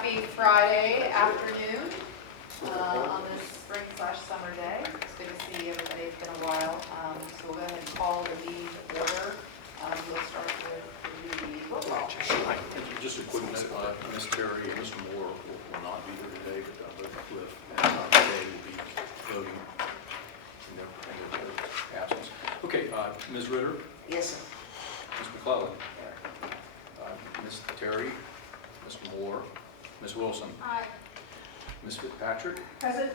Happy Friday afternoon on this spring/summer day. It's good to see everybody. It's been a while. So we'll go ahead and call the meeting to order. We'll start with the football. Just a quick note, Ms. Terry and Mr. Moore will not be here today, but both Cliff and Jay will be voting in their absence. Okay, Ms. Ritter? Yes, sir. Ms. McClellan? Ms. Terry? Mr. Moore? Ms. Wilson? Aye. Ms. Fitzpatrick? Present.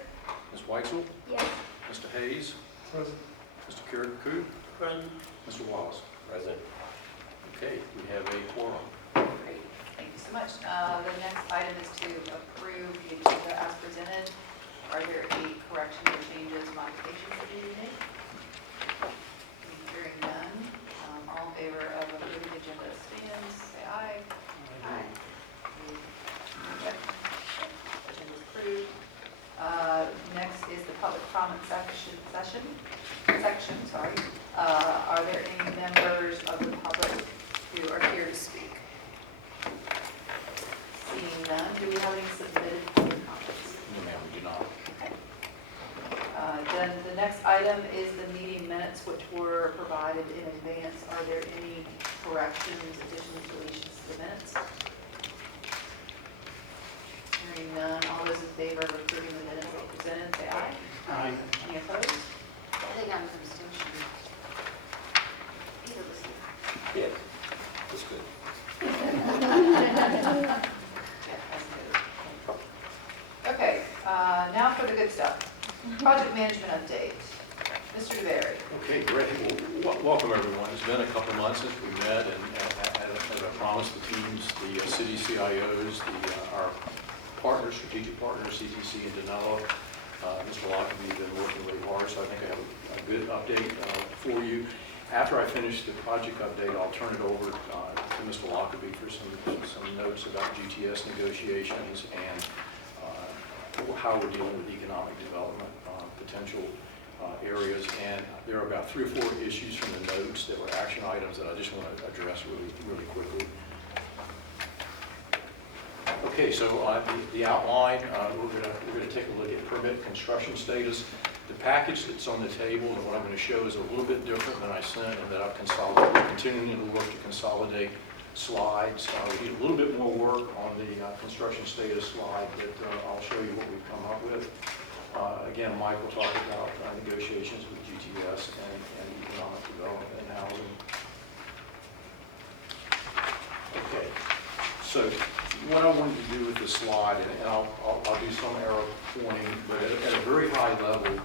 Ms. Weitzel? Yes. Mr. Hayes? Present. Mr. Kirikou? Present. Mr. Wallace? Present. Okay, we have a quorum. Great. Thank you so much. The next item is to approve the agenda as presented. Are there any corrections or changes, modifications that you need to make? Hearing none. All in favor of approving the agenda as stands, say aye. Aye. Agenda is approved. Next is the public comment section. Are there any members of the public who are here to speak? Seeing none, do we have any submitted public comments? No, ma'am, we do not. Okay. Then the next item is the meeting minutes, which were provided in advance. Are there any corrections, additions, deletions to the minutes? Hearing none, all those in favor of approving the minutes as presented, say aye. Aye. Any opposed? I think I'm an abstention. Either was here. Yeah, that's good. Yeah, that's good. Okay, now for the good stuff. Project management update. Mr. DeBerry. Okay, great. Well, welcome everyone. It's been a couple of months since we met, and as I promised the teams, the city CIOs, our partners, strategic partners, CTC and Danilo, Mr. Lockerbie have been working really hard, so I think I have a good update for you. After I finish the project update, I'll turn it over to Mr. Lockerbie for some notes about GTS negotiations and how we're dealing with economic development potential areas. And there are about 3 or 4 issues from the notes that were action items that I just want to address really quickly. Okay, so the outline, we're going to take a look at permit construction status. The package that's on the table and what I'm going to show is a little bit different than I sent, and that I've consolidated. We're continuing to work to consolidate slides. We need a little bit more work on the construction status slide, but I'll show you what we've come up with. Again, Mike will talk about negotiations with GTS and economic development and housing. Okay, so what I wanted to do with this slide, and I'll do some arrow pointing, but at a very high level,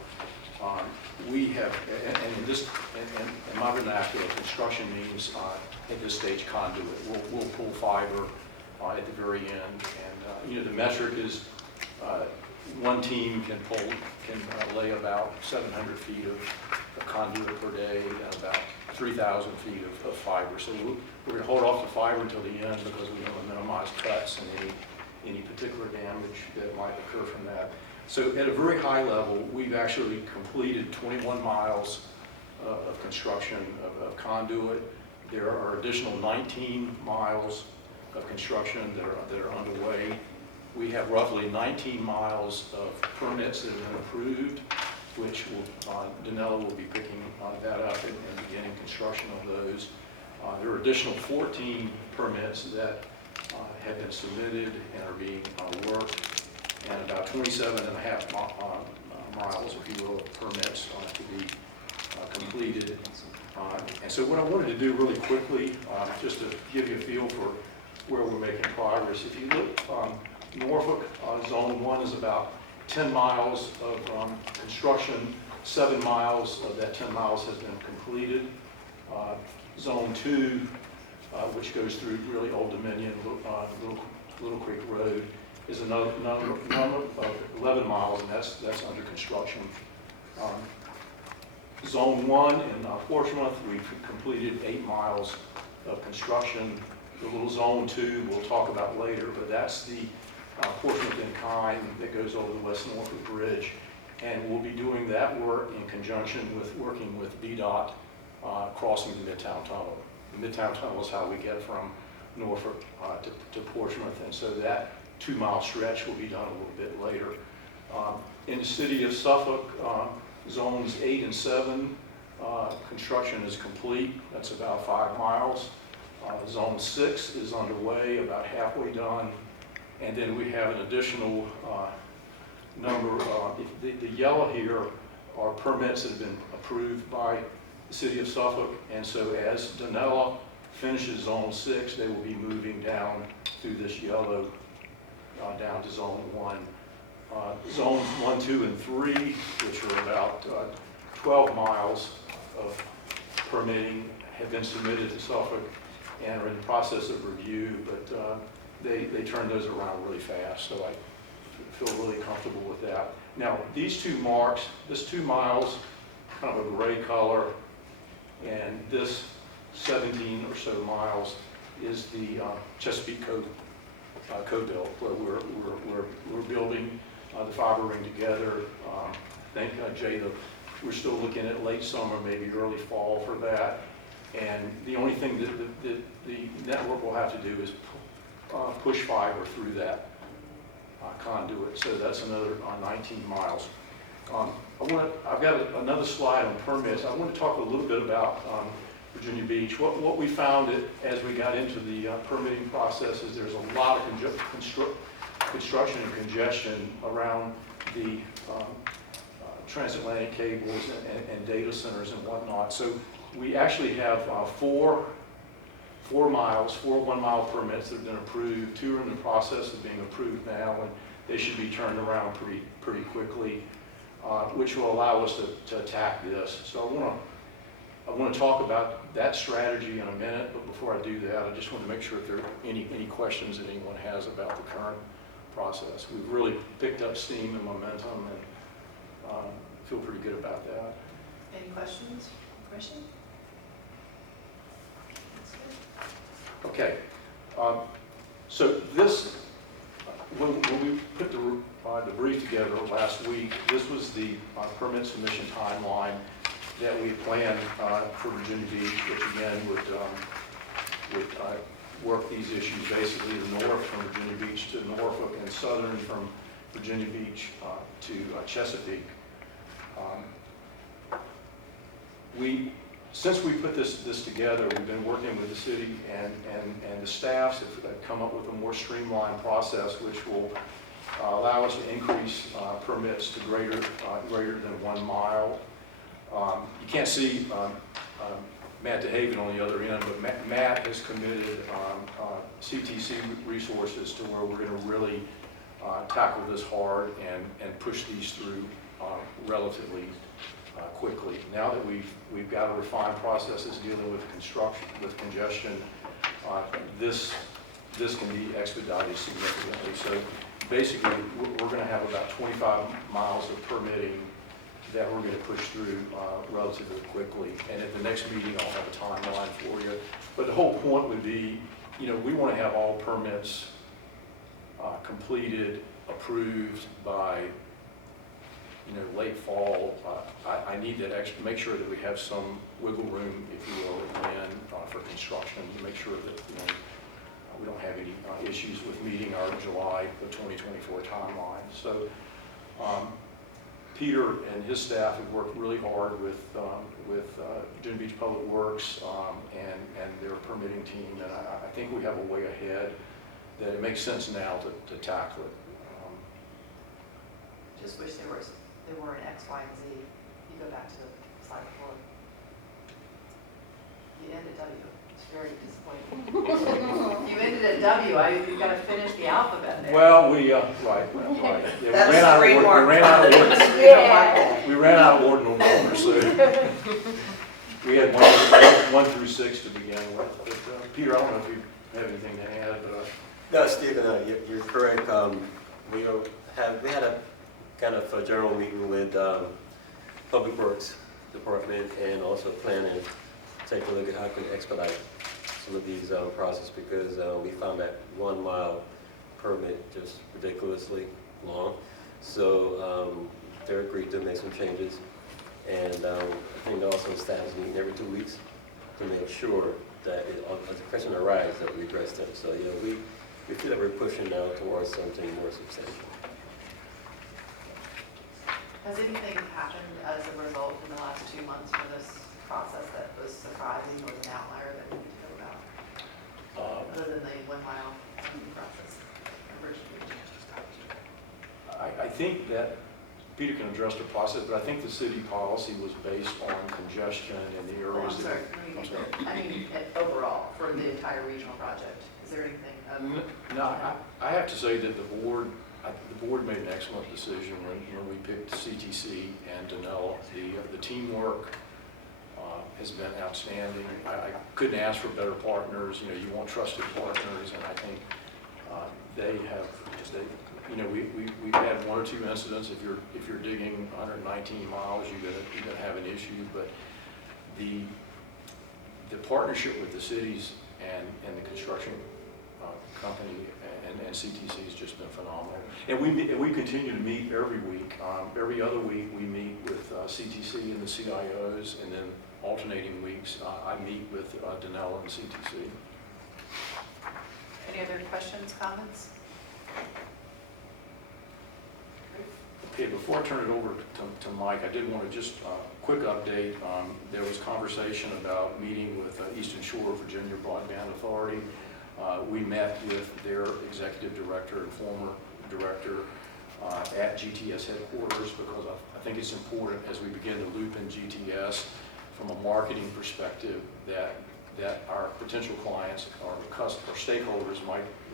we have, in my vernacular, construction means at this stage conduit. We'll pull fiber at the very end, and the metric is one team can lay about 700 feet of conduit per day and about 3,000 feet of fiber. So we're going to hold off the fiber until the end because we want to minimize cuts and any particular damage that might occur from that. So at a very high level, we've actually completed 21 miles of construction of conduit. There are additional 19 miles of construction that are underway. We have roughly 19 miles of permits that have been approved, which Danilo will be picking that up and beginning construction of those. There are additional 14 permits that have been submitted and are being worked, and about 27.5 miles, if you will, of permits to be completed. And so what I wanted to do really quickly, just to give you a feel for where we're making progress, if you look, Norfolk Zone 1 is about 10 miles of construction. 7 miles of that 10 miles has been completed. Zone 2, which goes through really Old Dominion, Little Creek Road, is another number of 11 miles, and that's under construction. Zone 1 in Portsmouth, we've completed 8 miles of construction. The little Zone 2 we'll talk about later, but that's the Portsmouth and Kine that goes over the West Norfolk Bridge. And we'll be doing that work in conjunction with working with VDOT crossing the Midtown Tunnel. The Midtown Tunnel is how we get from Norfolk to Portsmouth, and so that 2-mile stretch will be done a little bit later. In the city of Suffolk, zones 8 and 7, construction is complete. That's about 5 miles. Zone 6 is underway, about halfway done. And then we have an additional number. The yellow here are permits that have been approved by the city of Suffolk. And so as Donella finishes zone 6, they will be moving down through this yellow down to zone 1. Zones 1, 2, and 3, which are about 12 miles of permitting, have been submitted to Suffolk and are in the process of review, but they turned those around really fast, so I feel really comfortable with that. Now, these 2 marks, this 2 miles, kind of a gray color, and this 17 or so miles is the Chesapeake Code Belt, where we're building the fiber ring together. I think, Jay, we're still looking at late summer, maybe early fall for that. And the only thing that the network will have to do is push fiber through that conduit. So that's another 19 miles. I've got another slide on permits. I want to talk a little bit about Virginia Beach. What we found as we got into the permitting process is there's a lot of construction and congestion around the transatlantic cables and data centers and whatnot. So we actually have four 1-mile permits that have been approved. 2 are in the process of being approved now, and they should be turned around pretty quickly, which will allow us to attack this. So I want to talk about that strategy in a minute, but before I do that, I just want to make sure if there are any questions that anyone has about the current process. We've really picked up steam and momentum, and feel pretty good about that. Any questions? Okay, so this, when we put the brief together last week, this was the permit submission timeline that we planned for Virginia Beach, which again would work these issues basically the north from Virginia Beach to Norfolk and southern from Virginia Beach to Chesapeake. Since we put this together, we've been working with the city and the staffs have come up with a more streamlined process which will allow us to increase permits to greater than 1 mile. You can't see Matt DeHaven on the other end, but Matt has committed CTC resources to where we're going to really tackle this hard and push these through relatively quickly. Now that we've got a refined processes dealing with construction, with congestion, this can be expedited significantly. So basically, we're going to have about 25 miles of permitting that we're going to push through relatively quickly. And at the next meeting, I'll have a timeline for you. But the whole point would be, we want to have all permits completed, approved by late fall. I need to make sure that we have some wiggle room, if you will, in for construction to make sure that we don't have any issues with meeting our July 2024 timeline. So Peter and his staff have worked really hard with Virginia Beach Public Works and their permitting team, and I think we have a way ahead that it makes sense now to tackle it. Just wish there were an X, Y, and Z. You go back to the slide before. You end at W. It's very disappointing. You ended at W. You've got to finish the alphabet there. Well, right. Yeah, That's the we ran out of order. Yeah. We ran out of ordinal order, so we had 1 through 6 to begin with. But Peter, I don't know if you have anything to add, but No, Stephen, you're correct. We had a kind of a general meeting with Public Works Department and also planning to take a look at how we can expedite some of these processes, because we found that 1 mile permit just ridiculously long. So they agreed to make some changes, and I think also staff is meeting every 2 weeks to make sure that as a question arises that we address them. So we we feel that we're pushing now towards something more substantial. Has anything happened as a result in the last 2 months for this process that was surprising or was an outlier that we need to know about? Other than the 1 mile process originally? I think that Peter can address the process, but I think the city policy was based on congestion in the Oh, I'm areas that. sorry. I'm sorry. I mean, overall, for the entire regional project, is there anything? No, I have to say that the board made an excellent decision when we picked CTC and Danella. The teamwork has been outstanding. I couldn't ask for better partners. You want trusted partners, and I think they have. We've had 1 or 2 incidents. If you're digging 119 miles, you're gonna have an issue. But the partnership with the cities and the construction company and CTC has just been phenomenal. And we continue to meet every week. Every other week we meet with CTC and the CIOs, and then alternating weeks I meet with Danella and CTC. Any other questions, comments? Okay, before I turn it over to Mike, I did want to just quick update. There was conversation about meeting with Eastern Shore Virginia Broadband Authority. We met with their executive director and former director at GTS headquarters, because I think it's important as we begin to loop in GTS from a marketing perspective that our potential clients or stakeholders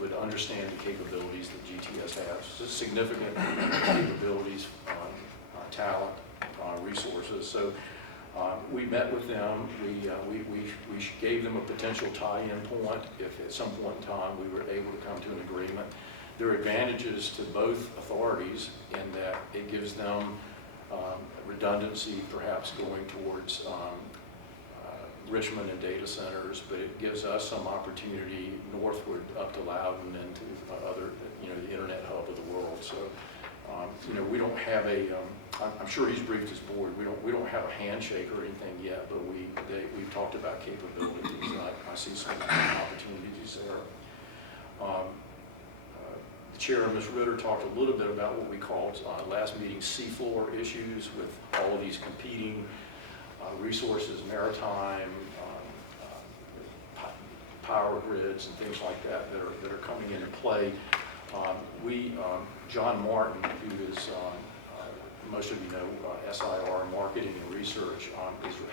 would understand the capabilities that GTS has. Significant capabilities, talent, resources. So we met with them. We gave them a potential tie-in point if at some point in time we were able to come to an agreement. There are advantages to both authorities in that it gives them redundancy, perhaps going towards Richmond and data centers, but it gives us some opportunity northward up to Loudoun and to other, the internet hub of the world. So, we don't have I'm sure he's briefed his board. We don't have a handshake or anything yet, but we've talked about capabilities, and I see some opportunities there. The chair, Ms. Ritter, talked a little bit about what we called last meeting seafloor issues with all of these competing resources, maritime, power grids, and things like that are coming into play. John Martin, who is, most of you know, SIR, Marketing and Research,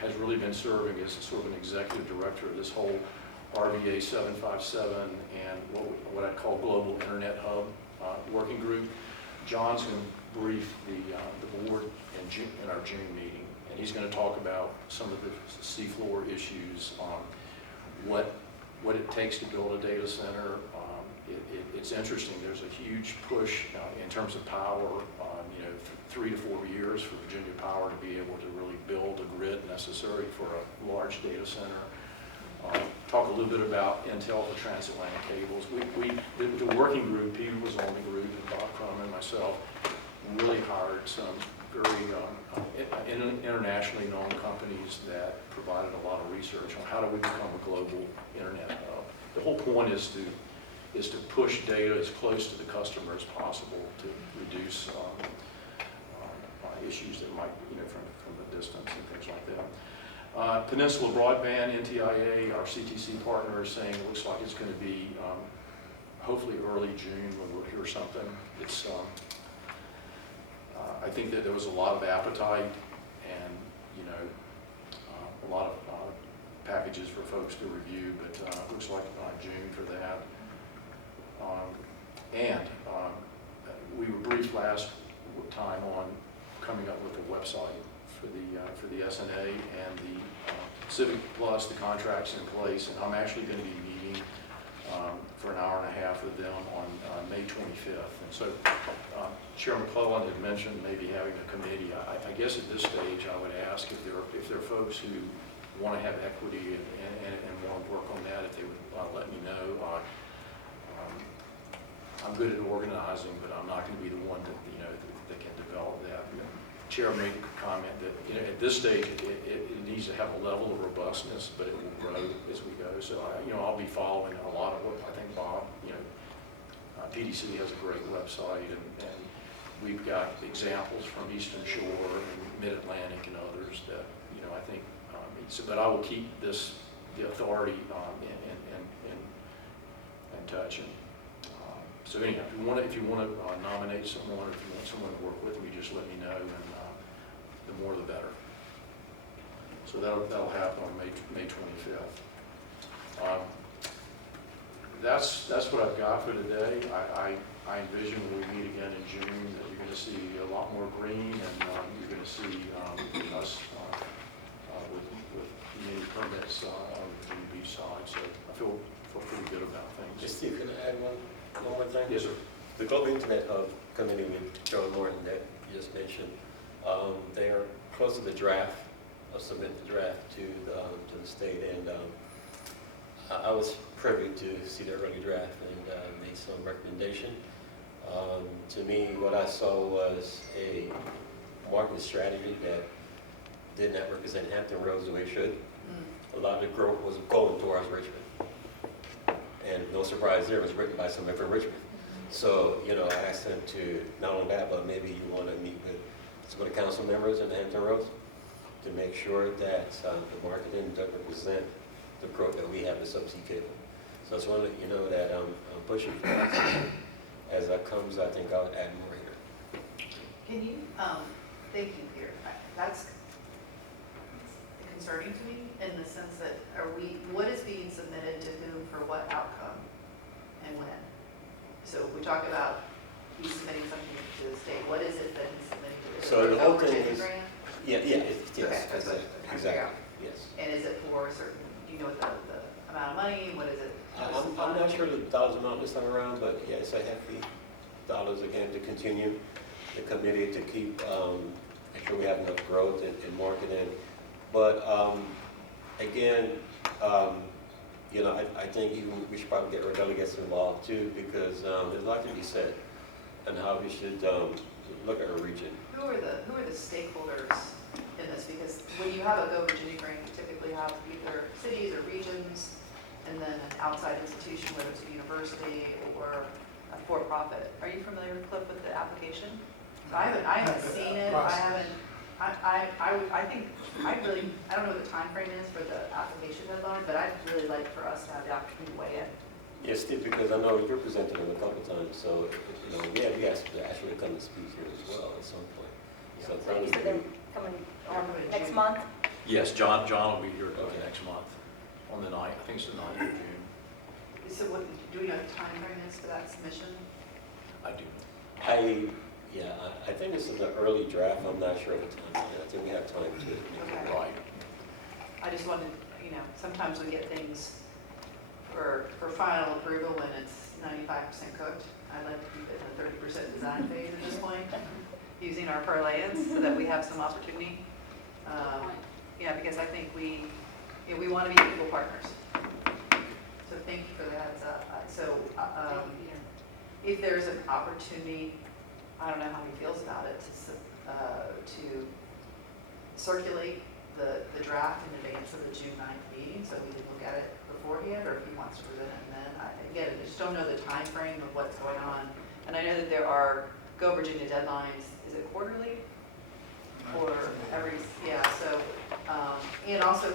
has really been serving as sort of an executive director of this whole RVA 757 and what I call Global Internet Hub working group. John's going to brief the board in our June meeting, and he's going to talk about some of the seafloor issues, what it takes to build a data center. It's interesting. There's a huge push in terms of power. 3 to 4 years for Virginia Power to be able to really build a grid necessary for a large data center. Talk a little bit about Intel for transatlantic cables. The working group, Peter was on the group, and Bob Crum and myself, really hired some very internationally known companies that provided a lot of research on how do we become a global internet hub. The whole point is to push data as close to the customer as possible to reduce issues that might, from a distance and things like that. Peninsula Broadband, NTIA, our CTC partner, is saying it looks like it's going to be hopefully early June when we'll hear something. It's I think that there was a lot of appetite and a lot of packages for folks to review, but it looks like June for that. We were briefed last time on coming up with a website for the SNA and the Civic Plus. The contract's in place, and I'm actually going to be meeting for an hour and a half with them on May 25th. And so Chair McClellan had mentioned maybe having a committee. I guess at this stage I would ask if there are folks who want to have equity and want to work on that, if they would let me know. I'm good at organizing, but I'm not going to be the one that can develop that. Chair made a comment that at this stage it needs to have a level of robustness, but it will grow as we go. So I'll be following a lot of what I think Bob PDC has a great website, and we've got examples from Eastern Shore and Mid-Atlantic and others that, I think, but I will keep the authority in touch. And so anyhow, if you want to nominate someone, or if you want someone to work with me, just let me know, and the more the better. So that'll happen on May 25th. That's what I've got for today. I envision when we meet again in June that you're going to see a lot more green, and you're going to see us with many permits on the beach side. So I feel pretty good about things. Just Steve, can I add one more thing? Yes, sir. The Global Internet Hub committee with John Morton that you just mentioned, they are close to the draft, submit the draft to the state, and I was privy to see the early draft and made some recommendation. To me, what I saw was a marketing strategy that did not represent Hampton Roads the way it should. A lot of the growth was going towards Richmond. And no surprise there, it was written by somebody from Richmond. So, I asked them to, not only that, but maybe you want to meet with some of the council members in the Hampton Roads to make sure that the marketing doesn't represent the growth that we have in subsea cable. So I just want to let you know that I'm pushing for that. As that comes, I think I'll add more here. Can you, thank you, Peter. That's concerning to me in the sense that what is being submitted to whom for what outcome and when? So we talk about he's submitting something to the state. What is it that he's submitting to the state? So the whole thing Virginia is, grant? yes, Okay, exactly, yes. And is it for a certain, do you know what the amount of money, what is it? I'm not sure the dollars amount this time around, but yeah, it's a hefty dollars again to continue the committee to keep, make sure we have enough growth in marketing. But again, I think even we should probably get our delegates involved too, because there's a lot to be said on how we should look at our region. Who are the stakeholders in this? Because when you have a Go Virginia grant, you typically have either cities or regions, and then an outside institution, whether it's a university or a for-profit. Are you familiar, Cliff, with the application? I haven't seen it. I don't know what the time frame is for the application deadline, but I'd really like for us to have the opportunity to weigh in. Yes, Steve, because I know you're presenting them a couple of times, so we asked to actually come and speak here as well at some point. So So you said they're coming on next month? Yes, John will be here next month on the 9th. I think it's the 9th of June. So do we know what the time frame is for that submission? I do. I think this is an early draft. I'm not sure of the time. I think we have time to make it Okay. Right. I just wanted, sometimes we get things for final approval when it's 95% cooked. I'd like to keep it in the 30% design phase at this point, using our parlayance so that we have some opportunity. Because I think we want to be equal partners. So thank you for the heads up. If there's an opportunity, I don't know how he feels about it, to circulate the draft in advance of the June 9th meeting so we can look at it beforehand, or if he wants to present it and then. Again, I just don't know the time frame of what's going on. And I know that there are Go Virginia deadlines. Is it quarterly? Or every, so, and also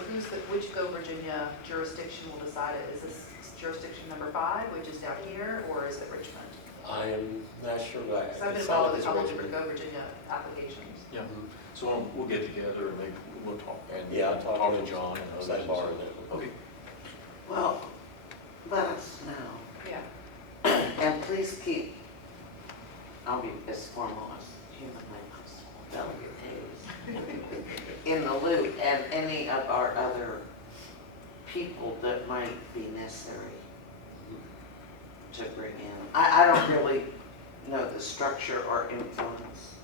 which Go Virginia jurisdiction will decide it? Is this jurisdiction number 5, which is down here, or is it Richmond? I am not sure. Because I've been involved with a couple different Go Virginia applications. Yeah. So we'll get together and maybe we'll talk. And I'll talk to John. And I'll sidebar on that. Okay. Well, let us know. Yeah. And please keep, I'll be as formal as humanly possible, Delegate Hayes, in the loop, and any of our other people that might be necessary to bring in. I don't really know the structure or influence,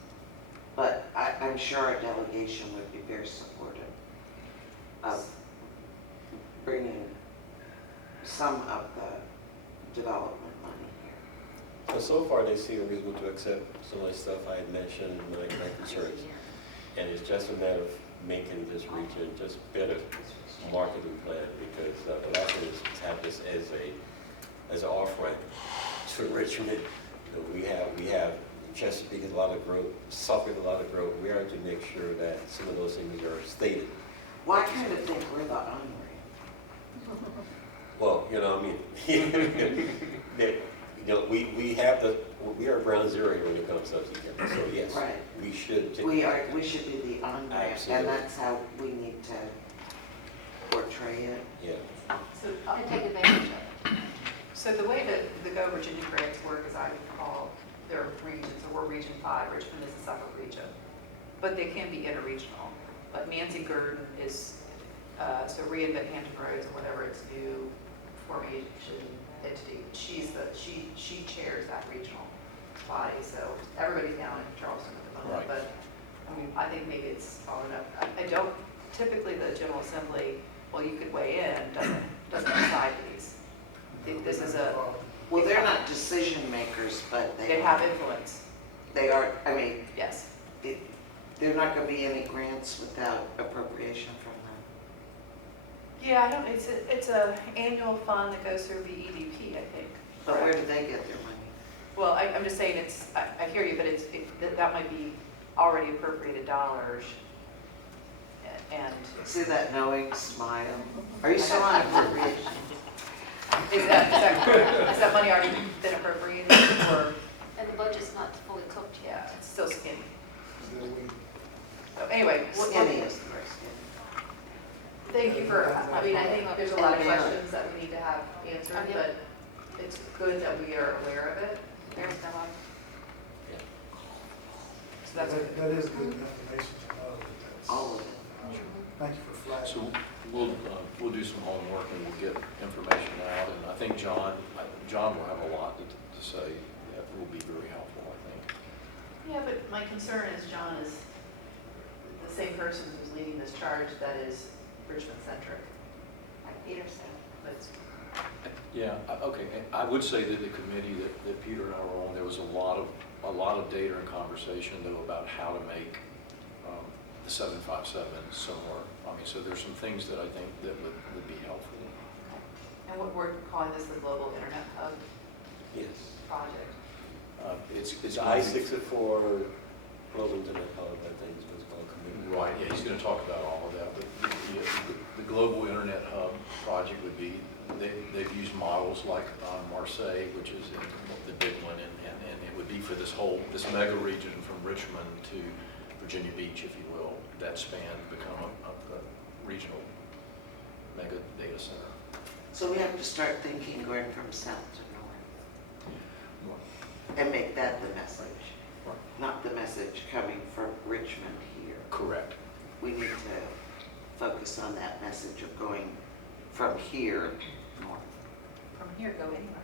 but I'm sure a delegation would be very supportive of bringing some of the development money here. So far, they seem reasonable to accept some of the stuff I had mentioned in my concerns. And it's just a matter of making this region just better marketing plan, because the last thing is to have this as an off-ramp for Richmond. We have Chesapeake has a lot of growth, Suffolk has a lot of growth. We are to make sure that some of those things are stated. Well, I kind of think we're the honorary. Well, you know, I mean, we are ground zero when it comes to subsidy. So yes, Right. we should. We should be the honorary, Absolutely. and that's how we need to portray it. Yeah. So, And take advantage of it. so the way that the Go Virginia grants work, as I recall, there are regions, so we're Region 5, Richmond is the Suffolk region, but they can be interregional. But Nancy Gurdon is, so Reinvent Hampton Roads, or whatever its new formation entity, she chairs that regional body, so everybody's down in Charleston at the moment. Right. But, I mean, I think maybe it's followed up. I don't, typically the General Assembly, well, you could weigh in, doesn't decide these. This is a, Well, they're not decision makers, but they have influence, They are, I mean, yes. there are not going to be any grants without appropriation from them. Yeah, I don't, it's a annual fund that goes through the EDP, I think. But where do they get their money? Well, I'm just saying I hear you, but that might be already appropriated dollars. And See that knowing smile? Are you still on appropriation? is that money already been appropriated or, And the budget's not fully cooked yet. yeah, it's still skinny. So anyway, Skinny is the word, skinny. thank you for, I mean, I think there's a lot of questions that we need to have answered, Okay. but it's good that we are aware of it. There's no one. So that's good. That is good information to know. That's- All of it. Thank you for flashing. So we'll do some homework and we'll get information out. And I think John will have a lot to say that will be very helpful, I think. Yeah, but my concern is John is the same person who's leading this charge that is Richmond-centric. Like Peter said. That's, Yeah, okay. And I would say that the committee that Peter and I were on, there was a lot of data and conversation though about how to make the 757 similar. I mean, so there's some things that I think that would be helpful. and what we're calling this the Global Internet Hub Yes. project. It's I-64 Global Internet Hub, I think is what's called community. Right, yeah, he's going to talk about all of that, but the Global Internet Hub project would be, they've used models like Marseille, which is the big one, and it would be for this mega region from Richmond to Virginia Beach, if you will, that span become a regional mega data center. So we have to start thinking going from south to north and make that the message, Right. not the message coming from Richmond here. Correct. We need to focus on that message of going from here north. From here, go anywhere.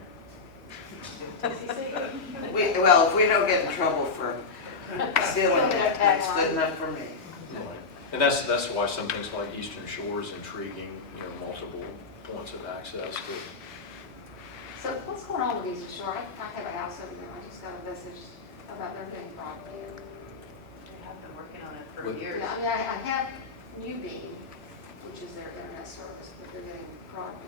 Well, if we don't get in trouble for stealing it, that's good enough for me. Right. And that's why some things like Eastern Shore is intriguing, multiple points of access to. So what's going on with Eastern Shore? I have a house over there. I just got a message about their getting broadband. They have been working on it for With- years. Yeah, I mean, I have Newbeam, which is their internet service, but they're getting broadband.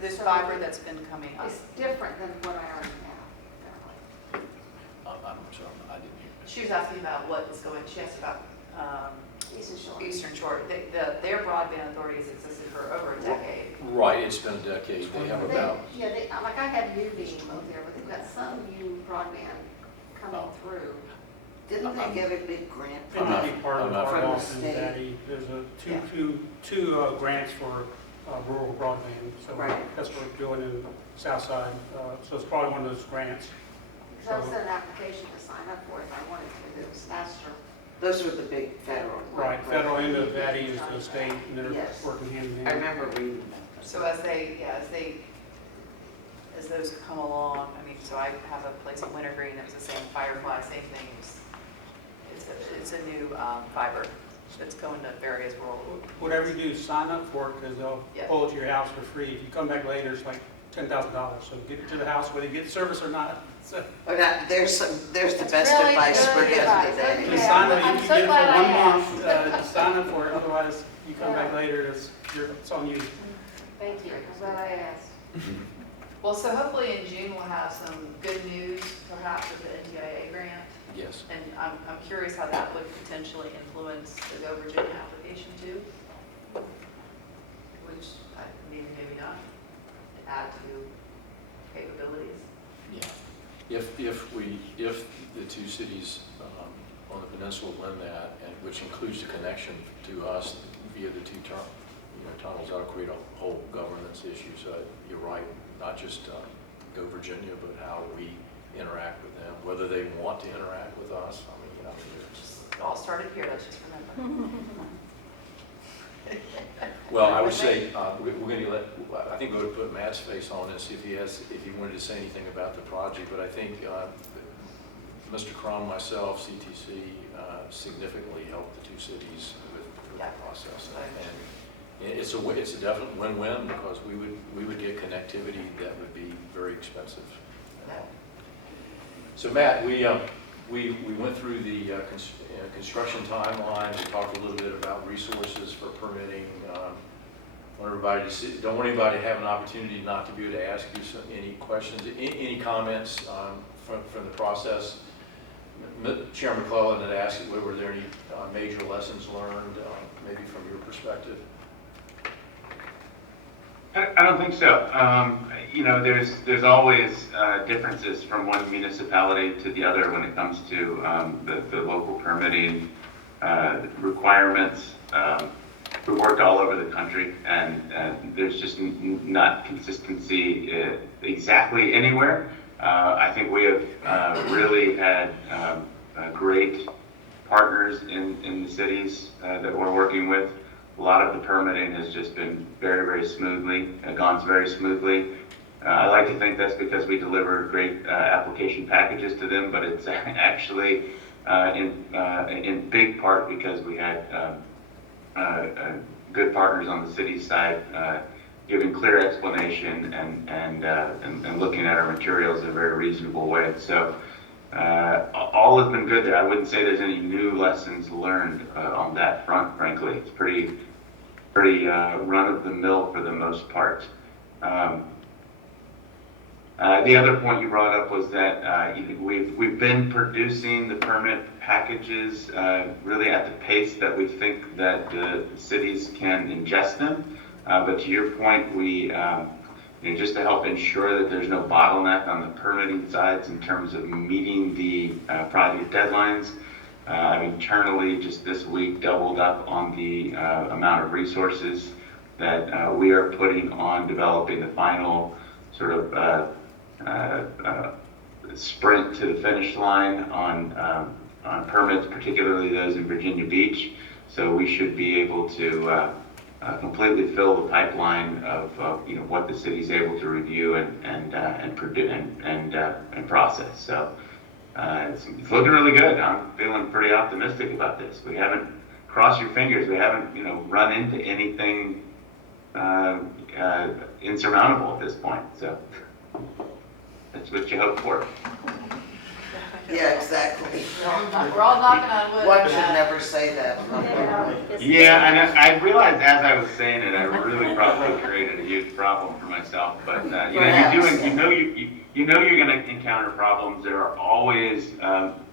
This fiber that's been coming up. It's different than what I already have, apparently. I'm sorry, I didn't hear. She was asking about what is going, she asked about Eastern Shore. Eastern Shore. Their broadband authority has existed for over a decade. Right, it's been a decade. They have about, Yeah, like I have Newbeam over there, but they've got some new broadband coming through. Didn't they get a big grant It from would us? be part of I'm our not from the Boston state. Daddy. There's Yeah. two grants for rural broadband. So Right. that's what we're doing in Southside. So it's probably one of those grants. Because I sent an application to sign up for it if I wanted to, it was faster. Those were the big federal. Right, federal end of Daddy is the state, and they're Yes. working hand in I hand. remember reading about that. So as those come along, I mean, so I have a place in Wintergreen that was the same Firefly, same thing. It's a new fiber that's going to various rural. Whatever you do, sign up for it, because they'll Yeah. pull it to your house for free. If you come back later, it's like $10,000. So get it to the house, whether you get service or not. So Oh, now, there's the It's best really advice good we're advice. getting today. Okay. just sign up, I'm you so can get it for glad I 1 asked. month, just sign up for it, otherwise you come back Yeah. later, it's on you. Thank you, I'm glad I asked. Well, so hopefully in June we'll have some good news, perhaps with the NTIA grant. Yes. And I'm curious how that would potentially influence the Go Virginia application too, which maybe not, add to capabilities. Yeah. If the two cities on the peninsula win that, and which includes the connection to us via the two tunnels, that'll create a whole governance issue. So you're right, not just Go Virginia, but how we interact with them, whether they want to interact with us. I mean, It all started here, let's just remember. well, I would say we're going to I think we would put Matt's face on and see if he wanted to say anything about the project. But I think Mr. Crum, myself, CTC significantly helped the two cities with the process, and it's a definite win-win because we would get connectivity that would be very expensive. So Matt, we went through the construction timeline. We talked a little bit about resources for permitting. Don't want anybody to have an opportunity not to be able to ask you any questions, any comments from the process. Chairman McClellan had asked, were there any major lessons learned, maybe from your perspective? I don't think so. You know, there's always differences from one municipality to the other when it comes to the local permitting requirements. We worked all over the country, and there's just not consistency exactly anywhere. I think we have really had great partners in the cities that we're working with. A lot of the permitting has just been very smoothly, gone very smoothly. I like to think that's because we deliver great application packages to them, but it's actually in big part because we had good partners on the city side giving clear explanation and looking at our materials in a very reasonable way. So all has been good there. I wouldn't say there's any new lessons learned on that front, frankly. It's pretty run-of-the-mill for the most part. The other point you brought up was that we've been producing the permit packages really at the pace that we think that the cities can ingest them. But to your point, we just to help ensure that there's no bottleneck on the permitting sides in terms of meeting the project deadlines. I've internally just this week doubled up on the amount of resources that we are putting on developing the final sort of sprint to the finish line on permits, particularly those in Virginia Beach. So we should be able to completely fill the pipeline of what the city's able to review and produce and process. So it's looking really good. I'm feeling pretty optimistic about this. We haven't, cross your fingers, we haven't run into anything insurmountable at this point. So that's what you hope for. Yeah, exactly. We're all knocking on wood. One should never say that. Yeah, and I realized as I was saying it, I really probably created a huge problem for myself. But you know you're going to encounter problems. There are always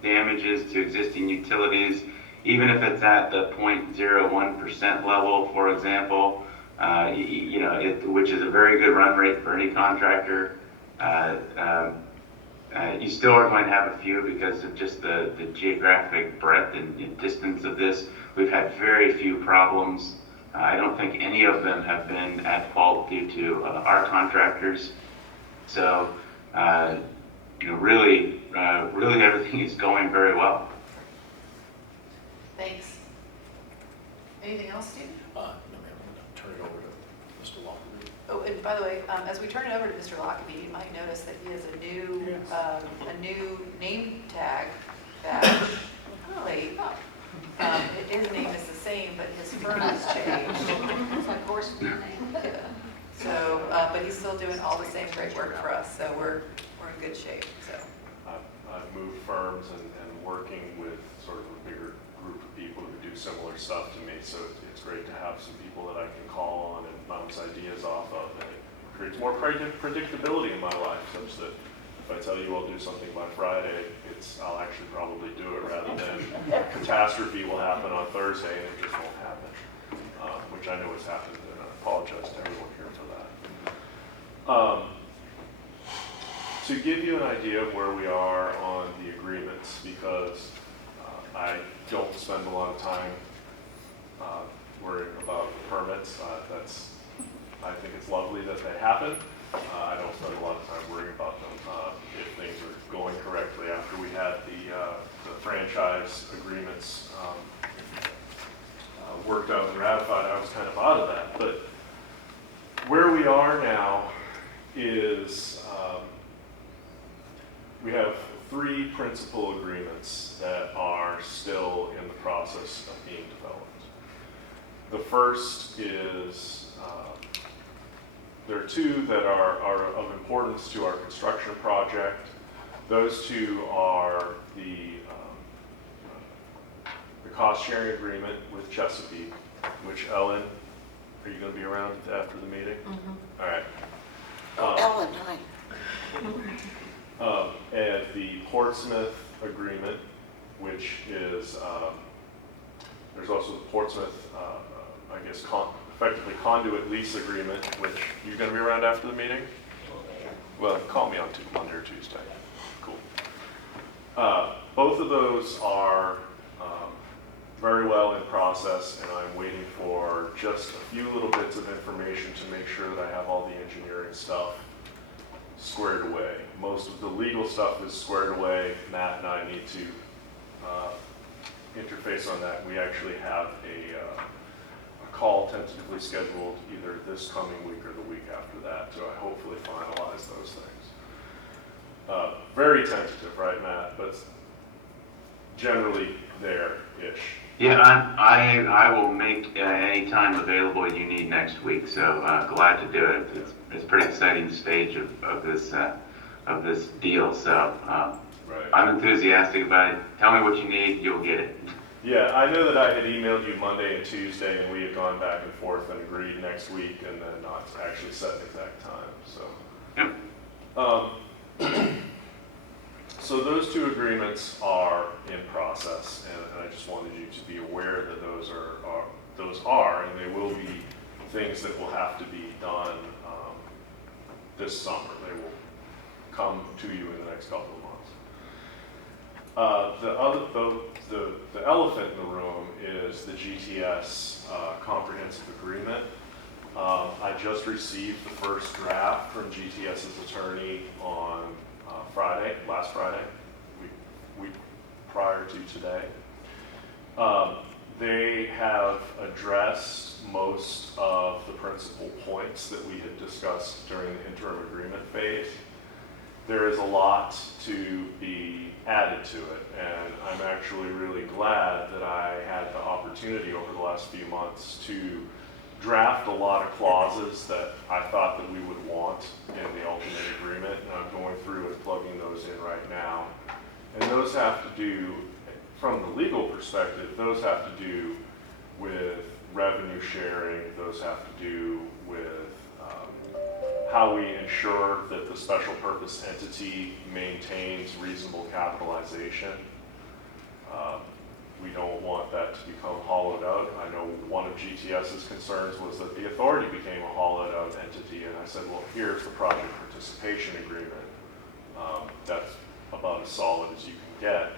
damages to existing utilities, even if it's at the 0.01% level, for example. Which is a very good run rate for any contractor. You still are going to have a few because of just the geographic breadth and distance of this. We've had very few problems. I don't think any of them have been at fault due to our contractors. So, really everything is going very well. Thanks. Anything else, Steve? No, ma'am. I'm going to turn it over to Mr. Lockerbie. Oh, and by the way, as we turn it over to Mr. Lockerbie, you might notice that he has a new name tag badge. His name is the same, but his firm has changed. It's like horse name. So, but he's still doing all the same great work for us, so we're in good shape, so. I've moved firms and working with sort of a bigger group of people who do similar stuff to me, so it's great to have some people that I can call on and bounce ideas off of, and it creates more predictability in my life, such that if I tell you I'll do something by Friday, I'll actually probably do it, rather than catastrophe will happen on Thursday and it just won't happen, which I know has happened, and I apologize to everyone here for that. To give you an idea of where we are on the agreements, because I don't spend a lot of time worrying about permits. I think it's lovely that they happen. I don't spend a lot of time worrying about them. If things are going correctly, after we had the franchise agreements worked out and ratified, I was kind of out of that. But where we are now is we have 3 principal agreements that are still in the process of being developed. The first is, there are 2 that are of importance to our construction project. Those 2 are the cost sharing agreement with Chesapeake, which Ellen, are you going to be around after the meeting? Mm-hmm. All right. Ellen, hi. And the Portsmouth agreement, which is, there's also the Portsmouth, I guess, effectively conduit lease agreement, which you're going to be around after the meeting? Well, call me on Monday or Tuesday. Cool. Both of those are very well in process, and I'm waiting for just a few little bits of information to make sure that I have all the engineering stuff squared away. Most of the legal stuff is squared away. Matt and I need to interface on that. We actually have a call tentatively scheduled either this coming week or the week after that to hopefully finalize those things. Very tentative, right, Matt? But generally there-ish. Yeah, I will make any time available you need next week, so glad to do it. It's a pretty exciting stage of this deal, so Right. I'm enthusiastic about it. Tell me what you need, you'll get it. Yeah, I know that I had emailed you Monday and Tuesday, and we had gone back and forth and agreed next week, and then not actually set an exact time. So, Yep. So those 2 agreements are in process, and I just wanted you to be aware that those are, and they will be things that will have to be done this summer. They will come to you in the next couple of months. The elephant in the room is the GTS comprehensive agreement. I just received the first draft from GTS's attorney on last Friday, week prior to today. They have addressed most of the principal points that we had discussed during the interim agreement phase. There is a lot to be added to it, and I'm actually really glad that I had the opportunity over the last few months to draft a lot of clauses that I thought that we would want in the ultimate agreement, and I'm going through and plugging those in right now. And those have to do, from the legal perspective, those have to do with revenue sharing, those have to do with how we ensure that the special purpose entity maintains reasonable capitalization. We don't want that to become hollowed out. I know one of GTS's concerns was that the authority became a hollowed out entity, and I said, well, here's the project participation agreement. That's about as solid as you can get.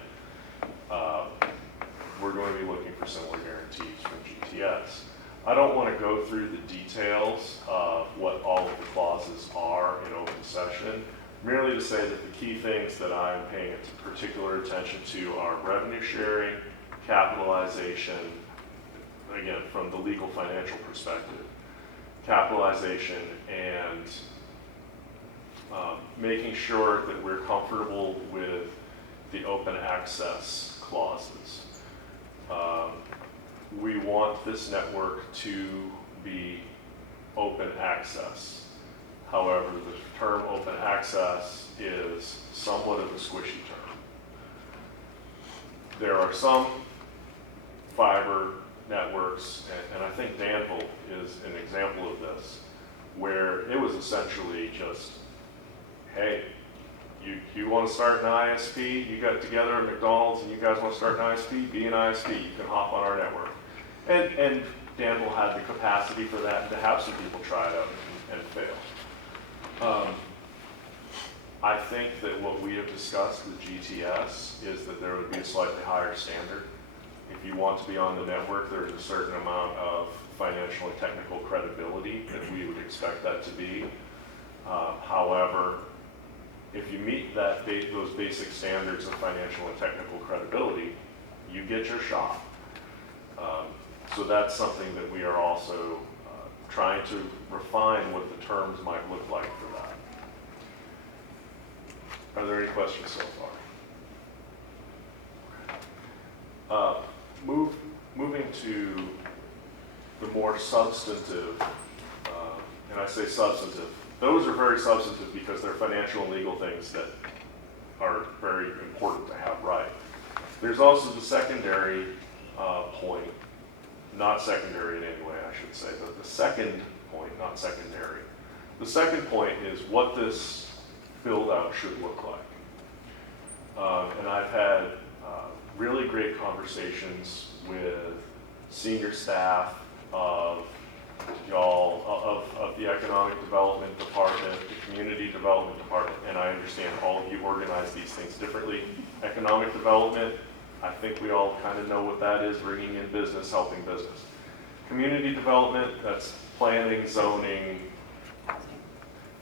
We're going to be looking for similar guarantees from GTS. I don't want to go through the details of what all of the clauses are in open session, merely to say that the key things that I'm paying particular attention to are revenue sharing, capitalization, again, from the legal financial perspective, capitalization, and making sure that we're comfortable with the open access clauses. We want this network to be open access. However, the term open access is somewhat of a squishy term. There are some fiber networks, and I think Danville is an example of this, where it was essentially just, hey, you want to start an ISP, you got together at McDonald's and you guys want to start an ISP, be an ISP, you can hop on our network. And Danville had the capacity for that and to have some people try it out and fail. I think that what we have discussed with GTS is that there would be a slightly higher standard. If you want to be on the network, there's a certain amount of financial and technical credibility that we would expect that to be. However, if you meet those basic standards of financial and technical credibility, you get your shot. So that's something that we are also trying to refine what the terms might look like for that. Are there any questions so far? Moving to the more substantive, and I say substantive, those are very substantive because they're financial and legal things that are very important to have right. There's also the secondary point, not secondary in any way, I should say, but the second point, not secondary. The second point is what this build out should look like. And I've had really great conversations with senior staff of y'all, of the economic development department, the community development department, and I understand all of you organize these things differently. Economic development, I think we all kind of know what that is, bringing in business, helping business. Community development, that's planning, zoning,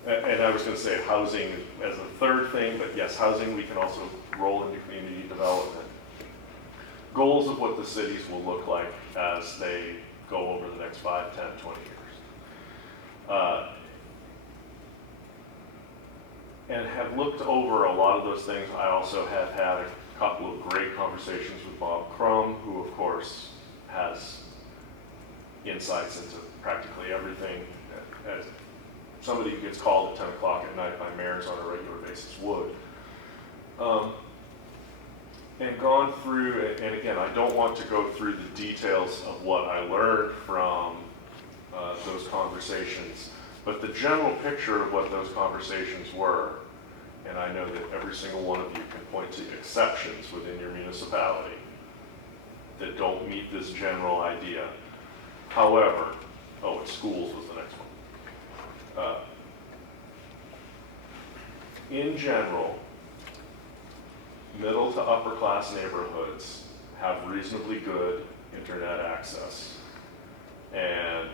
and I was going to say housing as a third thing, but yes, housing we can also roll into community development. Goals of what the cities will look like as they go over the next 5, 10, 20 years. And have looked over a lot of those things. I also have had a couple of great conversations with Bob Crum, who of course has insights into practically everything as somebody who gets called at 10 o'clock at night by mayors on a regular basis would. And gone through, and again, I don't want to go through the details of what I learned from those conversations, but the general picture of what those conversations were, and I know that every single one of you can point to exceptions within your municipality that don't meet this general idea. However, schools was the next one. In general, middle to upper class neighborhoods have reasonably good internet access, and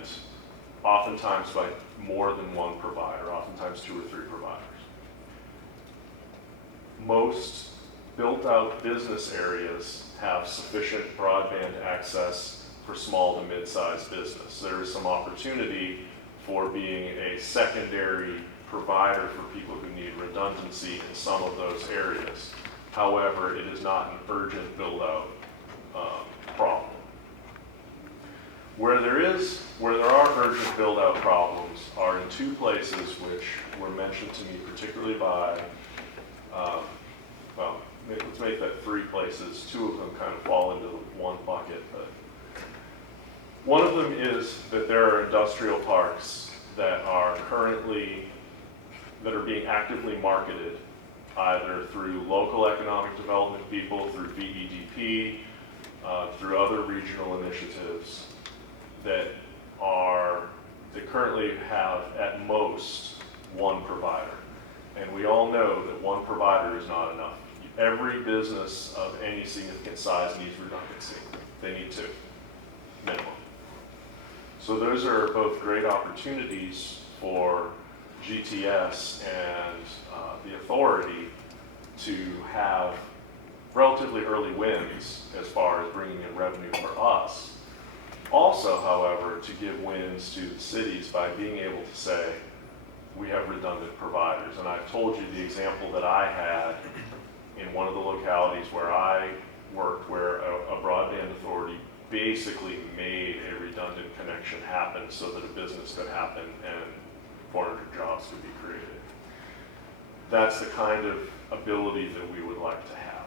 oftentimes by more than one provider, oftentimes 2 or 3 providers. Most built out business areas have sufficient broadband access for small to mid-sized business. There is some opportunity for being a secondary provider for people who need redundancy in some of those areas. However, it is not an urgent build-out problem. Where there are urgent build-out problems are in 2 places which were mentioned to me particularly by, let's make that 3 places. 2 of them kind of fall into one bucket. But one of them is that there are industrial parks that are being actively marketed either through local economic development people, through VEDP, through other regional initiatives that currently have at most 1 provider. And we all know that 1 provider is not enough. Every business of any significant size needs redundancy. They need 2, minimum. So those are both great opportunities for GTS and the authority to have relatively early wins as far as bringing in revenue for us. Also, however, to give wins to the cities by being able to say, we have redundant providers. And I've told you the example that I had in one of the localities where I worked, where a broadband authority basically made a redundant connection happen so that a business could happen and 400 jobs could be created. That's the kind of ability that we would like to have.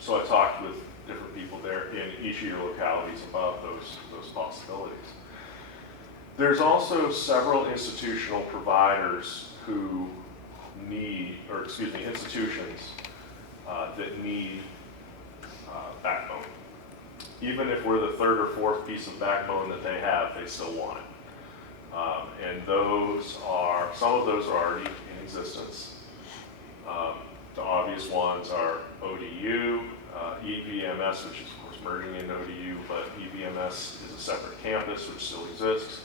So I talked with different people there in each of your localities about those possibilities. There's also several institutional providers who need, or excuse me, institutions that need backbone. Even if we're the third or fourth piece of backbone that they have, they still want it. And some of those are already in existence. The obvious ones are ODU, EVMS, which is of course merging into ODU, but EVMS is a separate campus which still exists.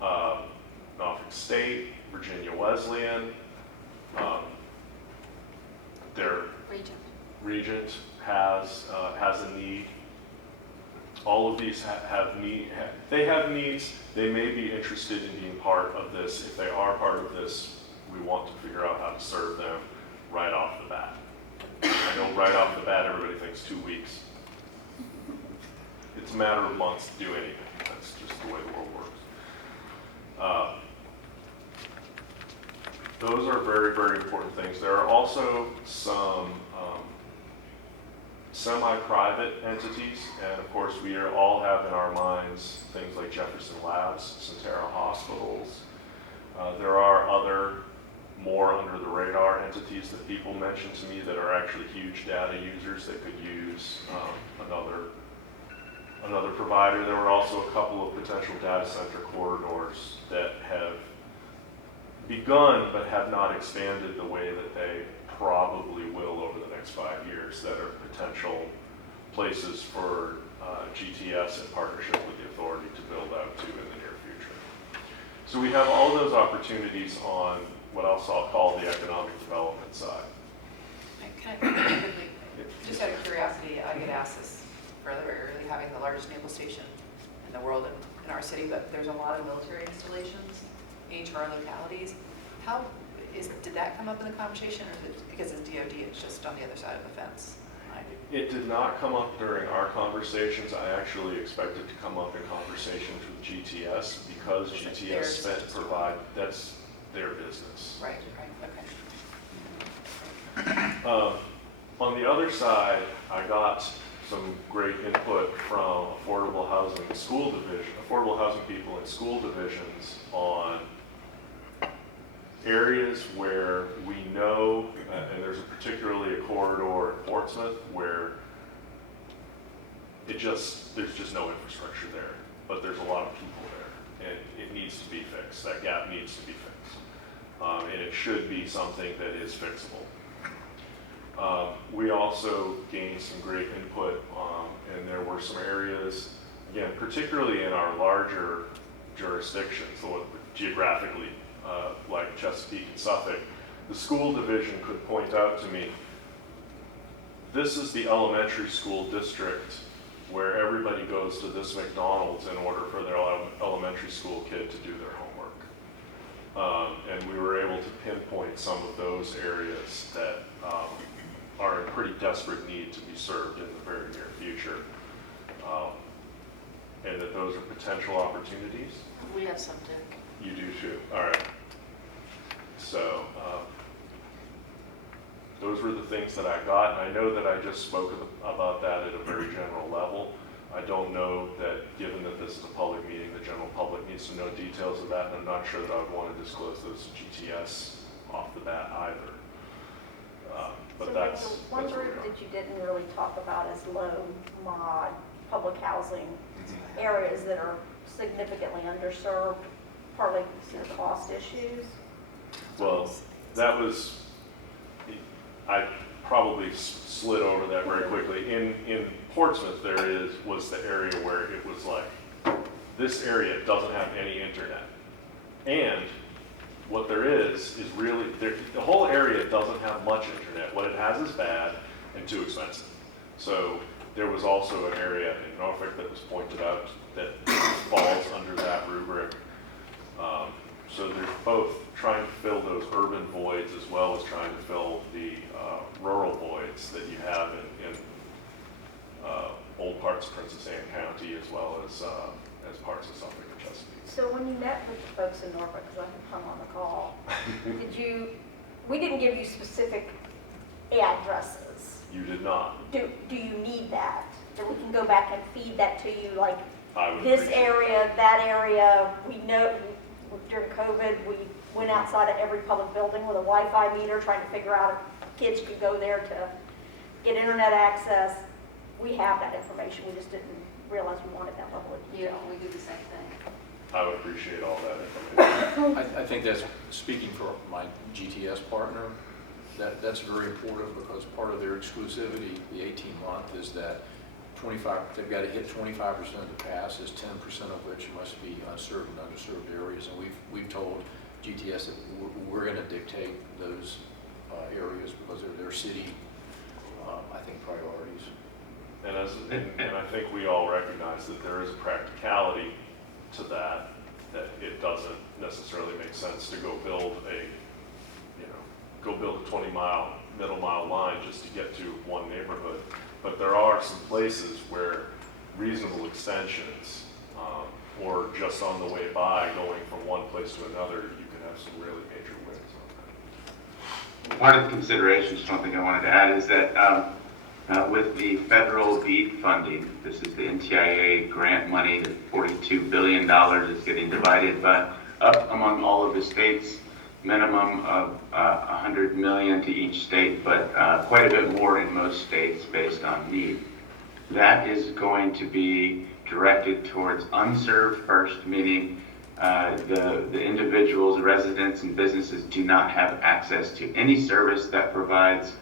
Norfolk State, Virginia Wesleyan, their Regent has a need. All of these have needs. They may be interested in being part of this. If they are part of this, we want to figure out how to serve them right off the bat. I know right off the bat, everybody thinks 2 weeks. It's a matter of months to do anything. That's just the way the world works. Those are very, very important things. There are also some semi-private entities, and of course we all have in our minds things like Jefferson Labs, Sentara Hospitals. There are other more under the radar entities that people mention to me that are actually huge data users that could use another provider. There were also a couple of potential data center corridors that have begun but have not expanded the way that they probably will over the next 5 years that are potential places for GTS in partnership with the authority to build out to in the near future. So we have all those opportunities on what else I'll call the economic development side. Can I quickly, just out of curiosity, I get asked this fairly regularly, having the largest naval station in the world in our city, but there's a lot of military installations in each of our localities. Did that come up in the conversation, or is it because it's DOD, it's just on the other side of the fence? It did not come up during our conversations. I actually expected to come up in conversations with GTS because GTS that's their business. Right, okay. On the other side, I got some great input from affordable housing people in school divisions on areas where we know, and there's particularly a corridor in Portsmouth where there's just no infrastructure there, but there's a lot of people there, and it needs to be fixed. That gap needs to be fixed, and it should be something that is fixable. We also gained some great input, and there were some areas, again, particularly in our larger jurisdictions, geographically, like Chesapeake and Suffolk, the school division could point out to me, this is the elementary school district where everybody goes to this McDonald's in order for their elementary school kid to do their homework. And we were able to pinpoint some of those areas that are in pretty desperate need to be served in the very near future. And that those are potential opportunities. We have some too. You do too, all right. So those were the things that I got. And I know that I just spoke about that at a very general level. I don't know that, given that this is a public meeting, the general public needs to know details of that, and I'm not sure that I would want to disclose those to GTS off the bat either. But so that's one group that you didn't really talk about is low mod public housing areas that are significantly underserved, partly due to cost issues. Well, that was, I probably slid over that very quickly. In Portsmouth, was the area where it was like, this area doesn't have any internet. And what there is really, the whole area doesn't have much internet. What it has is bad and too expensive. So there was also an area in Norfolk that was pointed out that falls under that rubric. So there's both trying to fill those urban voids as well as trying to fill the rural voids that you have in old parts of Princess Anne County as well as parts of Suffolk and Chesapeake. So when you met with the folks in Norfolk, because I hung on the call, we didn't give you specific addresses. You did not. Do you need that? That we can go back and feed that to you, like I would this appreciate area, that area. We know during COVID, we went outside of every public building with a Wi-Fi meter, trying to figure out if kids could go there to get internet access. We have that information, we just didn't realize we wanted that level of Yeah, detail. we do the same thing. I would appreciate all that information. I think that's, speaking for my GTS partner, that's very important because part of their exclusivity, the 18-month, is that 25, they've got to hit 25% of the passes, 10% of which must be unserved and underserved areas. And we've told GTS that we're going to dictate those areas because they're their city, I think, priorities. And I think we all recognize that there is a practicality to that it doesn't necessarily make sense to go build a 20-mile, middle mile line just to get to one neighborhood. But there are some places where reasonable extensions, or just on the way by, going from one place to another, you can have some really major wins on that. Part of the considerations, one thing I wanted to add is that with the federal BEAD funding, this is the NTIA grant money, the $42 billion is getting divided up among all of the states, minimum of $100 million to each state, but quite a bit more in most states based on need. That is going to be directed towards unserved first, meaning the individuals, residents, and businesses do not have access to any service that provides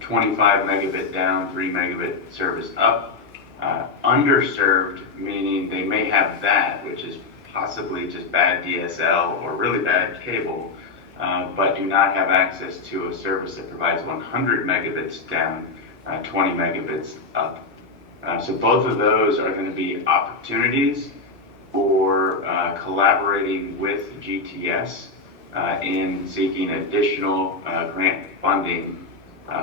25 megabit down, 3 megabit service up. Underserved, meaning they may have that, which is possibly just bad DSL or really bad cable, but do not have access to a service that provides 100 megabits down, 20 megabits up. So both of those are going to be opportunities for collaborating with GTS in seeking additional grant funding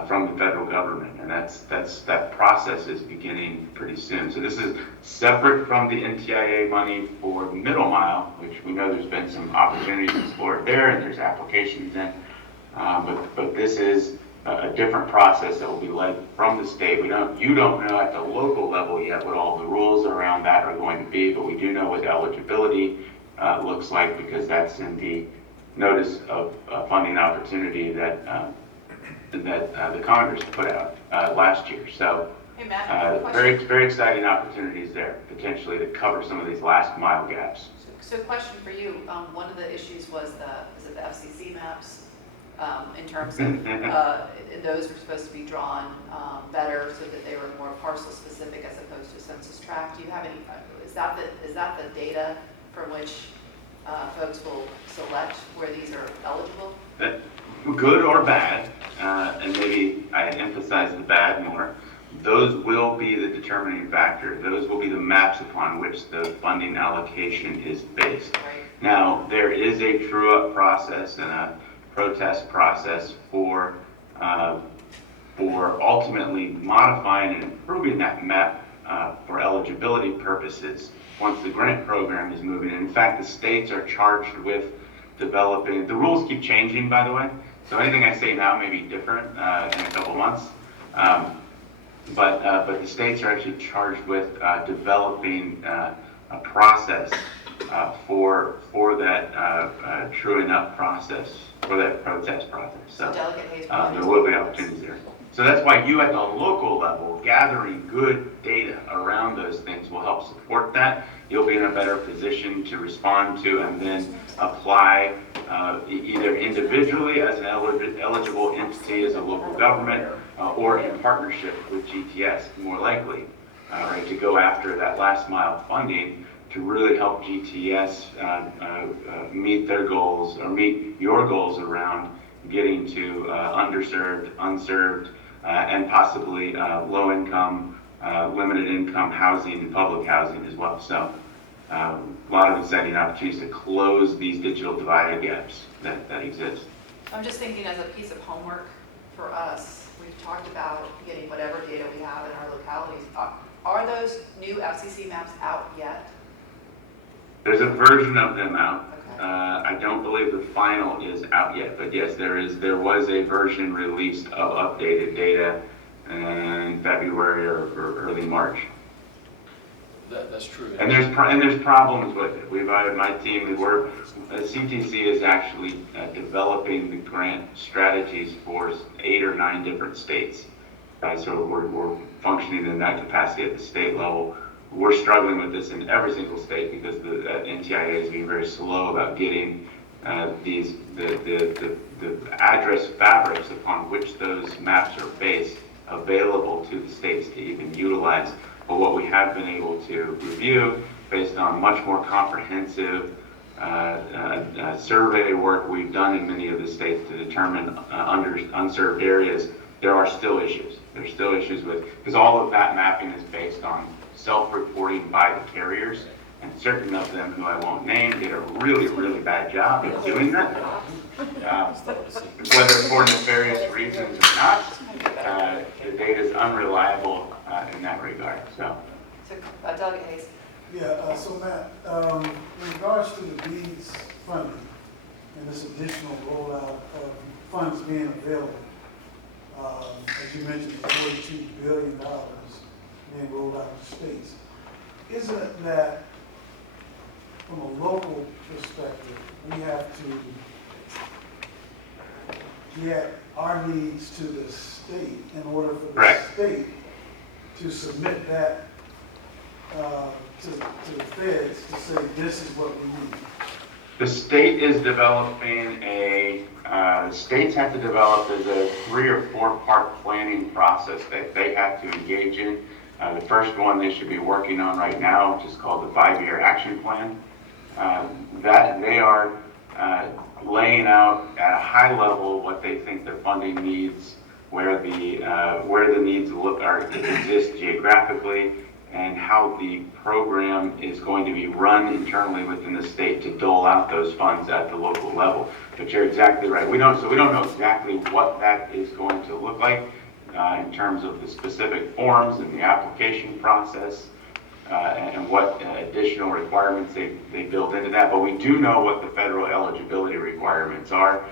from the federal government, and that process is beginning pretty soon. So this is separate from the NTIA money for the middle mile, which we know there's been some opportunities explored there, and there's applications in. But this is a different process that will be led from the state. You don't know at the local level yet what all the rules around that are going to be, but we do know what eligibility looks like because that's in the notice of funding opportunity that the Congress put out last year. So Hey, Matt, very exciting opportunities there, potentially, to cover some of these last mile gaps. So question for you, one of the issues was the FCC maps, in terms of, those were supposed to be drawn better so that they were more parcel specific as opposed to census tract. Do you have any, is that the data from which folks will select where these are eligible? Good or bad, and maybe I emphasize the bad more, those will be the determining factor. Those will be the maps upon which the funding allocation is based. Right. Now, there is a true-up process and a protest process for ultimately modifying and improving that map for eligibility purposes once the grant program is moving. And in fact, the states are charged with developing, the rules keep changing, by the way, so anything I say now may be different in a couple months. But the states are actually charged with developing a process for that truing up process, for that protest process. So Delegate Hayes there will be opportunities there. So that's why you at the local level, gathering good data around those things will help support that. You'll be in a better position to respond to and then apply either individually as an eligible entity as a local government or in partnership with GTS, more likely, right, to go after that last mile funding to really help GTS meet their goals or meet your goals around getting to underserved, unserved, and possibly low income, limited income housing and public housing as well. So a lot of exciting opportunities to close these digital divided gaps that exist. I'm just thinking as a piece of homework for us, we've talked about getting whatever data we have in our localities. Are those new FCC maps out yet? There's a version of them out. Okay. I don't believe the final is out yet, but yes, there was a version released of updated data in February or early March. That's true. And there's problems with it. My team, CTC is actually developing the grant strategies for 8 or 9 different states. So we're functioning in that capacity at the state level. We're struggling with this in every single state because the NTIA is being very slow about getting the address fabrics upon which those maps are based available to the states to even utilize. But what we have been able to review based on much more comprehensive survey work we've done in many of the states to determine unserved areas, there are still issues. There's still issues because all of that mapping is based on self-reporting by the carriers, and certain of them, who I won't name, did a really, really bad job of doing that. Whether for nefarious reasons or not, the data is unreliable in that regard. So Delegate Hayes. Yeah, so Matt, in regards to the BEADS funding and this additional rollout of funds being available, as you mentioned, the $42 billion being rolled out to states, isn't that, from a local perspective, we have to get our needs to the state in order for the state to submit that to the feds to say this is what we need? the state is developing the states have to develop a 3 or 4 part planning process that they have to engage in. The first one they should be working on right now, which is called the 5-year action plan. That they are laying out at a high level what they think their funding needs, where the needs exist geographically, and how the program is going to be run internally within the state to dole out those funds at the local level. But you're exactly right. We don't know exactly what that is going to look like in terms of the specific forms and the application process and what additional requirements they build into that. But we do know what the federal eligibility requirements are,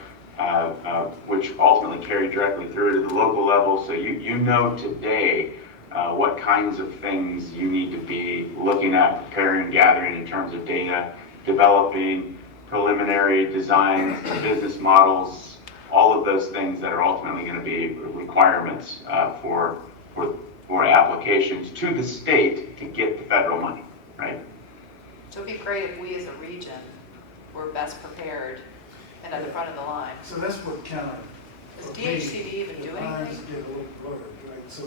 which ultimately carry directly through to the local level. So you know today what kinds of things you need to be looking at, preparing, gathering in terms of data, developing preliminary designs, business models, all of those things that are ultimately going to be requirements for applications to the state to get the federal money, right? So it'd be great if we as a region were best prepared and at the front of the line. So that's what kind of. Does DHCD even do the lines anything? get a little blurred, right? So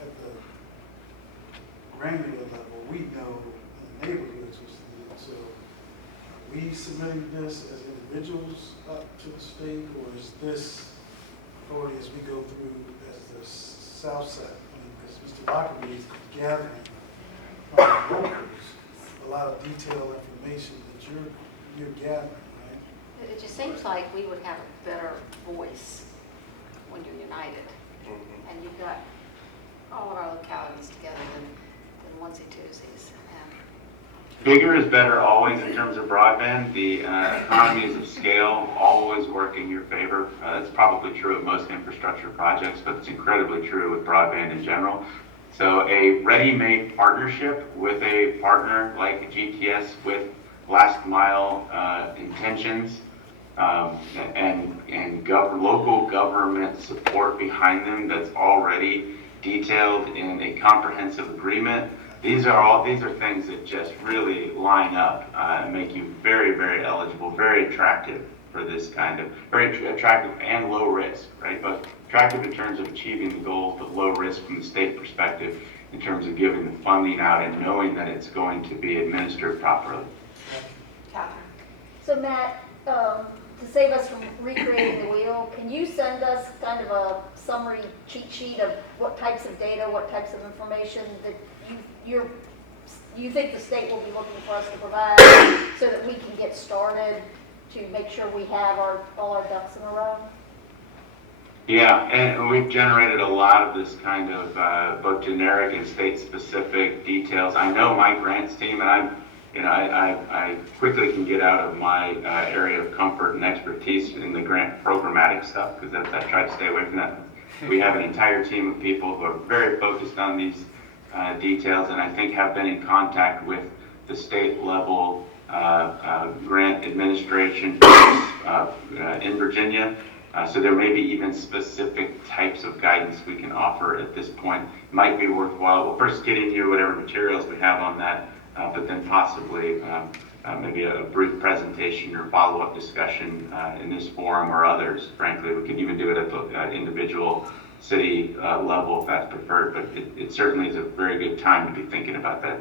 at the granular level, we know in the neighborhoods what's needed. So are we submitting this as individuals up to the state, or is this authority as we go through as the Southside? I mean, because Mr. Lockerbie is gathering from locals a lot of detailed information that you're gathering, right? It just seems like we would have a better voice when you're united, and you've got all of our localities together than onesie-twosies. Bigger is better always in terms of broadband. The economies of scale always work in your favor. That's probably true of most infrastructure projects, but it's incredibly true with broadband in general. So a ready-made partnership with a partner like GTS with last mile intentions and local government support behind them that's already detailed in a comprehensive agreement. These are things that just really line up and make you very, very eligible, very attractive for this kind of, very attractive and low risk, right? But attractive in terms of achieving the goals, but low risk from the state perspective in terms of giving the funding out and knowing that it's going to be administered properly. Catherine? So Matt, to save us from recreating the wheel, can you send us kind of a summary cheat sheet of what types of data, what types of information that you think the state will be looking for us to provide so that we can get started to make sure we have all our ducks in a row? Yeah, and we've generated a lot of this kind of both generic and state-specific details. I know my grants team, and I quickly can get out of my area of comfort and expertise in the grant programmatic stuff, because I try to stay away from that. We have an entire team of people who are very focused on these details, and I think have been in contact with the state level grant administration in Virginia. So there may be even specific types of guidance we can offer at this point. Might be worthwhile, well, first getting you whatever materials we have on that, but then possibly maybe a brief presentation or follow-up discussion in this forum or others. Frankly, we could even do it at the individual city level if that's preferred, but it certainly is a very good time to be thinking about that,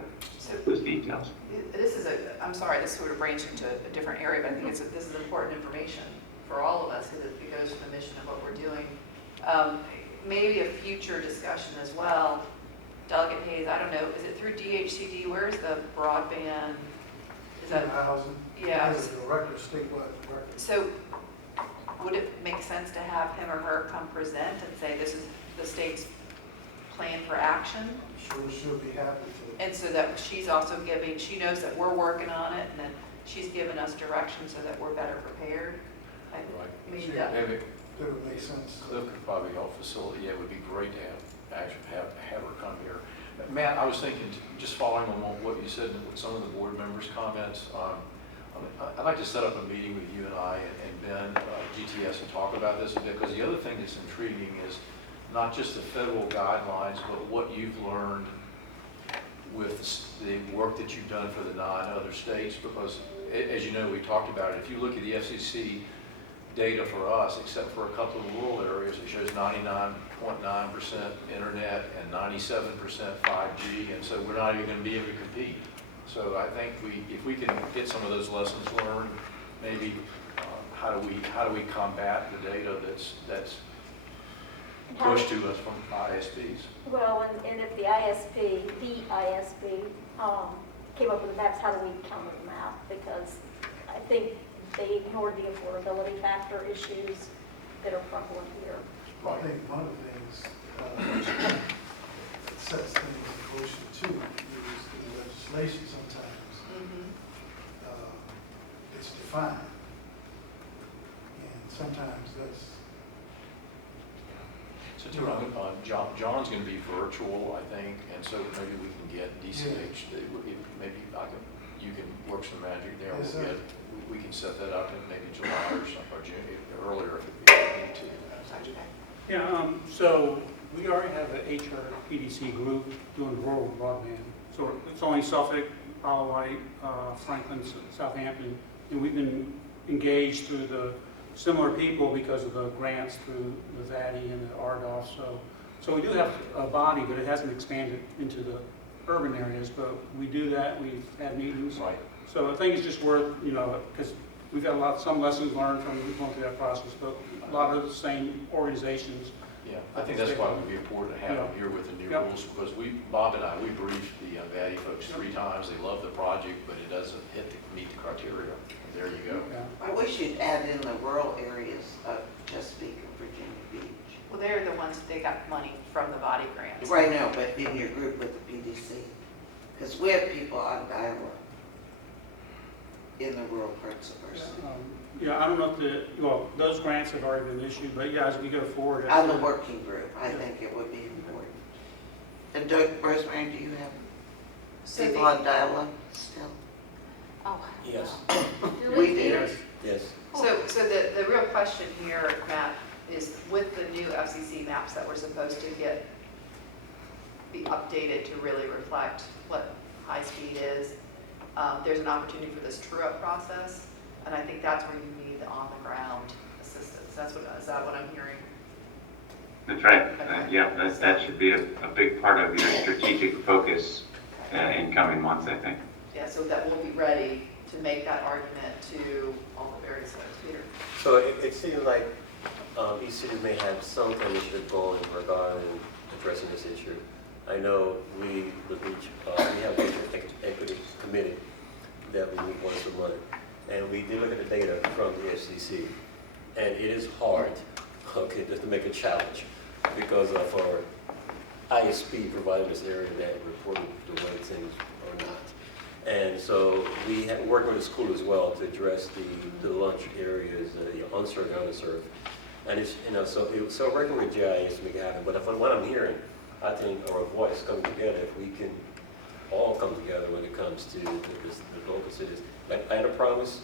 those details. This is I'm sorry, this sort of branched into a different area, but I think this is important information for all of us because it goes to the mission of what we're doing. Maybe a future discussion as well. Delegate Hayes, I don't know, is it through DHCD? Where is the broadband? Is that Housing. yeah? As a record, statewide record. So would it make sense to have him or her come present and say this is the state's plan for action? I'm sure she'll be happy to. And so that she's also giving, she knows that we're working on it, and then she's giving us direction so that we're better prepared. Right. Maybe that. Maybe That would make sense. Cliff could probably help facilitate. Yeah, it would be great to have her come here. Matt, I was thinking, just following on what you said with some of the board members' comments, I'd like to set up a meeting with you and I and Ben, GTS, and talk about this a bit, because the other thing that's intriguing is not just the federal guidelines, but what you've learned with the work that you've done for the 9 other states, because as you know, we talked about it, if you look at the FCC data for us, except for a couple of rural areas, it shows 99.9% internet and 97% 5G, and so we're not even going to be able to compete. So I think if we can get some of those lessons learned, maybe how do we combat the data that's pushed to us from ISPs? Well, and if the ISP came up with the maps, how do we counter them out? Because I think they ignored the affordability factor issues that are prevalent here. I think one of the things that sets things in motion too is in legislation sometimes. It's defined. And sometimes that's. So too, John's going to be virtual, I think, and so maybe we can get DCH, maybe you can work some magic there. Yes, sir. We can set that up in maybe July or something, or June, earlier if we need to. Yeah, so we already have an HRPDC group doing rural broadband. So it's only Suffolk, Isle of Wight, Franklin, Southampton, and we've been engaged through the similar people because of the grants through the VADI and the RDOF. So we do have a body, but it hasn't expanded into the urban areas. But we do that. We've had meetings. Right. So I think it's just worth, because we've had some lessons learned from going through that process, but a lot of the same organizations. Yeah, I think that's why it would be important to have them here with the new rules, because Bob and I, we briefed the VADI folks 3 times. They love the project, but it doesn't meet the criteria. There you go. Yeah. I wish you'd add in the rural areas of Chesapeake and Virginia Beach. Well, they're the ones they got money from the body grants. Right now, but in your group with the PDC. Because we have people on dial-up in the rural parts of our city. I don't know if those grants have already been issued, but yeah, as we go forward. On the working group, I think it would be important. And Rosemary, do you have people on dial-up still? Oh, Yes, We do. yes. So the real question here, Matt, is with the new FCC maps that we're supposed to be updated to really reflect what high speed is, there's an opportunity for this true-up process, and I think that's where you need the on-the-ground assistance. Is that what I'm hearing? That's right. Okay. That should be a big part of your strategic focus in coming months, I think. Yeah, so that we'll be ready to make that argument to all the various folks. Peter? So it seems like each city may have some initiative going regarding addressing this issue. I know we have an equity committee that we meet once a month, and we did look at the data from the FCC, and it is hard, just to make a challenge because of our ISP providing this area that reported the way things are not. And so we have worked with the school as well to address the lunch areas, unserved and underserved. And it's, so working with GIS to make it happen. But from what I'm hearing, I think, or a voice coming together, if we can all come together when it comes to the local cities. Like I had a promise,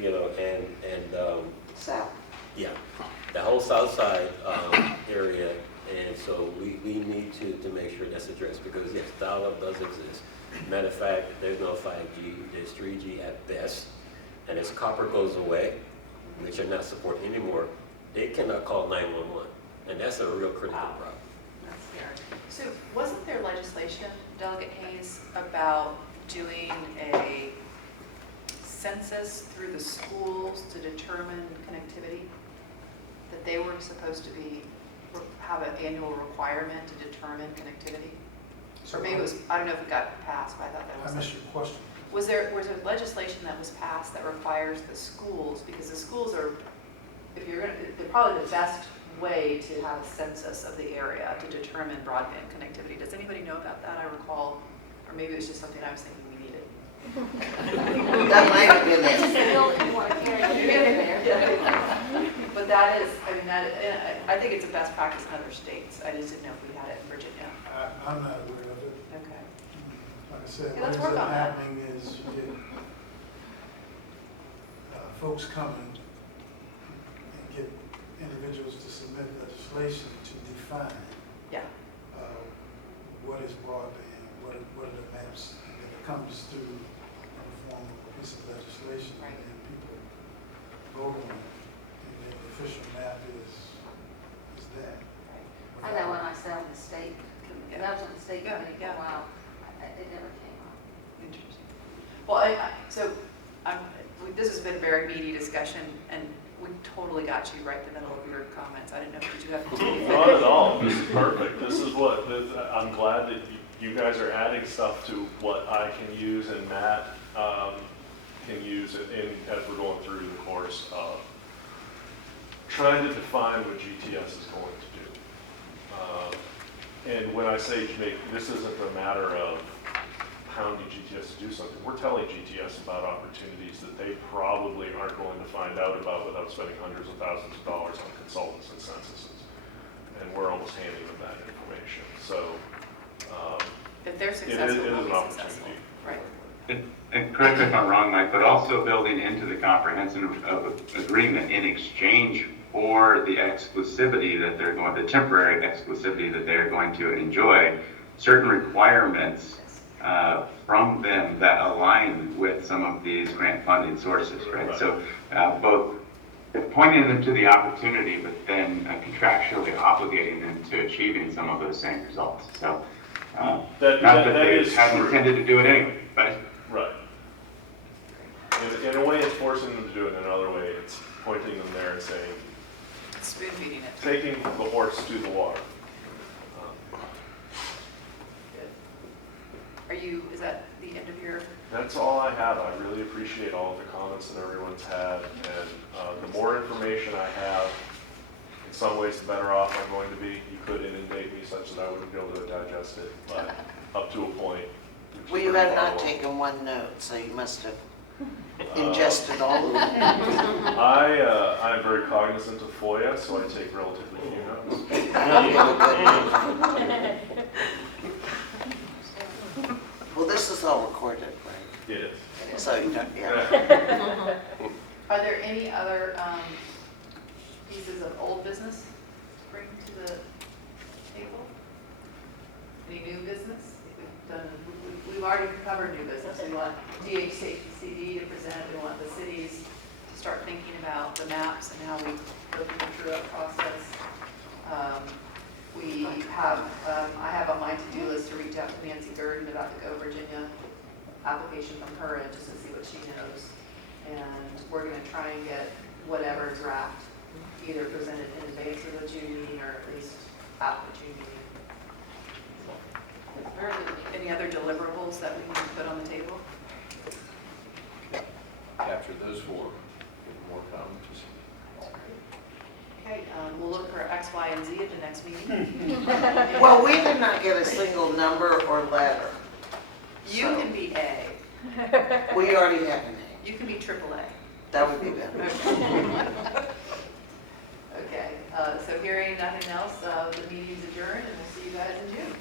you know, and South. yeah, the whole Southside area, and so we need to make sure that's addressed, because yes, dial-up does exist. Matter of fact, there's no 5G, there's 3G at best, and as copper goes away, which are not supported anymore, they cannot call 911, and that's a real critical Wow. problem. That's scary. So wasn't there legislation, Delegate Hayes, about doing a census through the schools to determine connectivity? That they were supposed to have an annual requirement to determine connectivity? Or maybe it was, I don't know if it got passed, but I thought that I was. missed your question. Was there legislation that was passed that requires the schools, because the schools are, if you're gonna, they're probably the best way to have a census of the area to determine broadband connectivity. Does anybody know about that? I recall, or maybe it was just something I was thinking we needed. That might have been it. Still, you want to carry it in there. But that is, I mean, I think it's a best practice in other states. I just didn't know if we had it in Virginia. I'm not aware of it. Okay. Like I said, Yeah, what let's ends work up on that. happening is you get folks coming and get individuals to submit legislation to define Yeah. what is broadband, what are the maps, and then it comes through in the form of a piece of legislation, Right. and people vote on it, and then the official map is that. I know when I sat on the state, I was on the state Yeah, committee for yeah. a while, it never came up. Interesting. Well, this has been a very meaty discussion, and we totally got you right in the middle of your comments. I didn't know, did you have? Not at all. This is perfect. This is what, I'm glad that you guys are adding stuff to what I can use and Matt can use as we're going through the course of trying to define what GTS is going to do. And when I say this isn't a matter of hounding GTS to do something, we're telling GTS about opportunities that they probably aren't going to find out about without spending hundreds of thousands of dollars on consultants and censuses. And we're almost handing them that information. So If they're it successful, is we'll an be successful. opportunity. Right. And correct me if I'm wrong, Mike, but also building into the comprehensive agreement in exchange for the exclusivity that they're going, the temporary exclusivity that they're going to enjoy, certain requirements from them that align with some of these grant funding sources, right? So both pointing them to the opportunity, but then contractually obligating them to achieving some of those same results. So not that they is hadn't true. intended to do it anyway, but Right. In a way, it's forcing them to do it. In another way, it's pointing them there and saying, Spoon feeding it. taking the horse to the water. Good. Is that the end of your? That's all I have. I really appreciate all of the comments that everyone's had, and the more information I have, in some ways, the better off I'm going to be. You could inundate me such that I wouldn't be able to digest it, but up to a point. which is Well, you pretty have far not along. taken one note, so you must have ingested all of it. I am very cognizant of FOIA, so I take relatively few notes. Well, this is all recorded, right? It is. So you don't, yeah. Are there any other pieces of old business to bring to the table? Any new business? We've already covered new business. We want DHCD to present. We want the cities to start thinking about the maps and how we go through that process. I have on my to-do list to reach out to Nancy Gurdon about the Go Virginia application from her and just to see what she knows. And we're going to try and get whatever draft either presented in advance of the June meeting or at least at the June meeting. Any other deliverables that we need to put on the table? Capture those four, get more comments. Okay, we'll look for X, Y, and Z at the next meeting. Well, we did not get a single number or letter. You So, can be A. we already have an A. You can be AAA. That would be better. Okay. So hearing nothing else, the meeting's adjourned, and we'll see you guys in June.